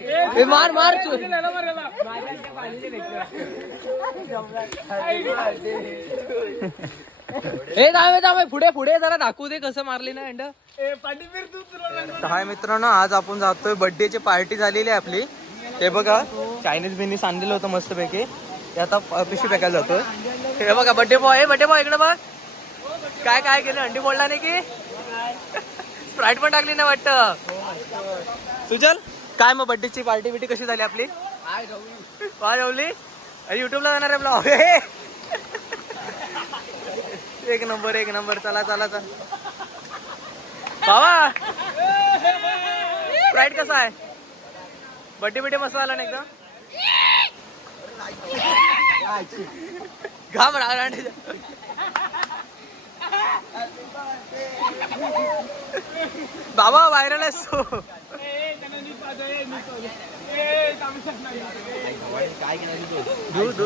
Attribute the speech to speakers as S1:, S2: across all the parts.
S1: ए, मार मार चु- ए थांबे थांबे पुढे पुढे जरा दाखवू दे कसं मारली ना अंड. हाय मित्रांनो आज आपण जातोय. बर्थडेची पार्टी झालेली आहे आपली. हे बघा चायनीज बिनीज आणलेलं होतं मस्त पैकी ते आता पिशी पिशवी फेकायला जातोय. हे बघा बर्थडे बॉय हे बर्थडे बॉय इकडे बघ. काय काय केलं? अंडी बोलला नाही की? स्प्राईट पण टाकली ना वाटतं. सुजल? काय मग बर्थडेची पार्टी बिटी कशी झाली आपली? वा जेवली युट्यूबला जाणार आहे ब्लॉग. एक नंबर एक नंबर. चला चला चला. बाबा स्प्राईट कसा आहे? बड्डे बिड्डे मस्त आला ना एकदम? घाम राहिला बाबा व्हायरल आहेस तू. दूध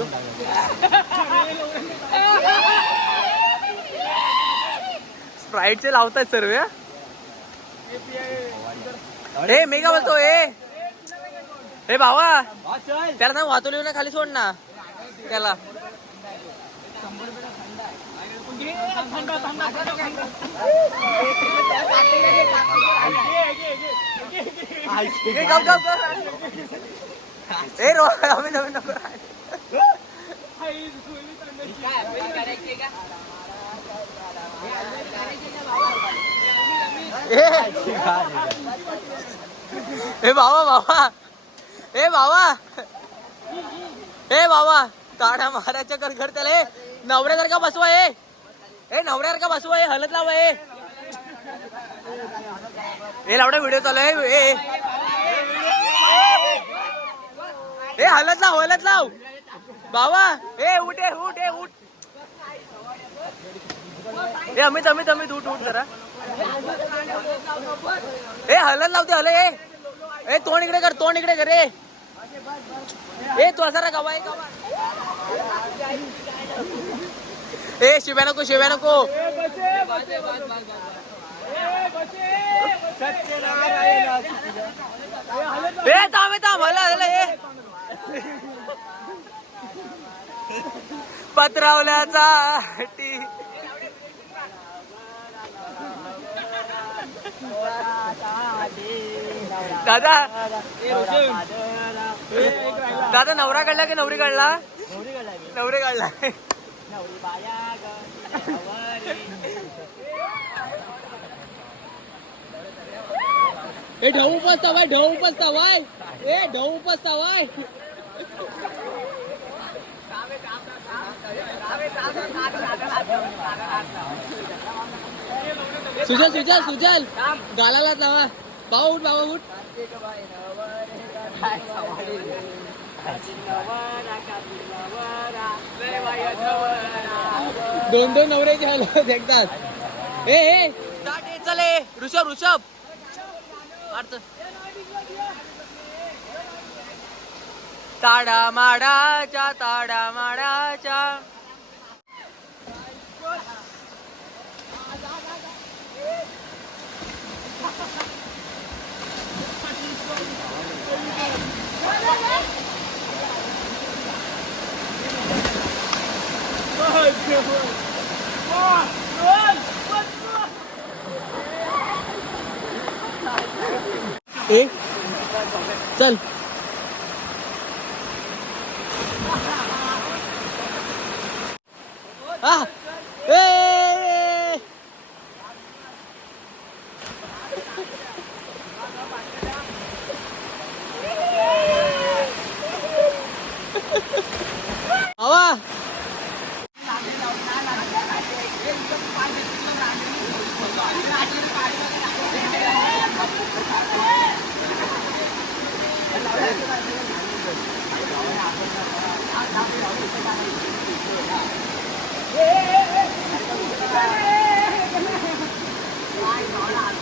S1: स्प्राईटचे लावतायत सर्व ए मी का बोलतो ए. हे भावा. त्याला ना वाहतून ना खाली सोड ना. त्याला. ए, गप, गप, गप. ए रो आम्ही नवीन नको. ए. बाबा बाबा. ए बाबा. ए बाबा. काढा महाराजच्या कर घर त्याला ए. नवऱ्यासारखा बसवा ए. ए नवऱ्यासारखा बसवा ए. हलत लावा ए. ए लावडा व्हिडिओ चालू आहे ए. ए हलत लाव हलत लाव. बाबा ए उठ ए उठ ए उठ. ए अमित अमित अमित उठ उठ जरा. ए हलत लावते हल ए. ए तोंड इकडे कर तोंड इकडे कर ए. ए तू असा गवा ए गवा ए शिव्या नको शिव्या नको. ए थांब थांब हल हल ए. पत्रावल्याचा टी दादा दादा नवरा काढला की नवरी काढला नवरी काढला ए ढऊ उपसता वाय ढऊ उपसता वाय ए ढऊ उपसता वाय सुजल सुजल सुजल. गालाला जावा भाऊ उठ बाबा उठ. दोन दोन नवरे घ्यायला फेकतात. ए ए. चले ऋषभ ऋषभ. अर्थ ताडा माडाच्या ताडा माडाच्या ए चल. ah!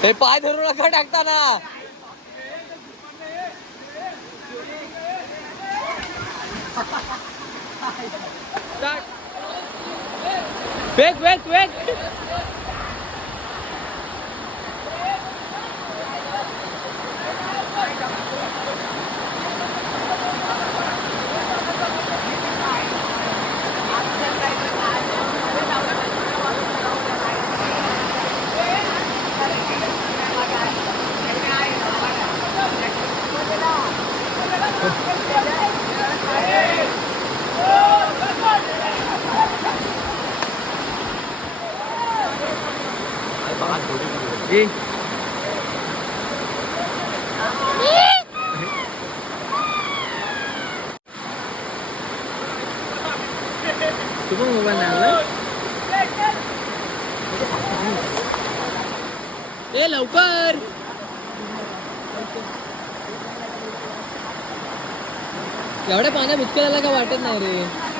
S1: हे पाय धरू नका टाकताना. वेग वेग वेग. जी। तू पण मोबाईल नाही ए लवकर! एवढ्या पाण्यात बुचकेला का वाटत नाही रे?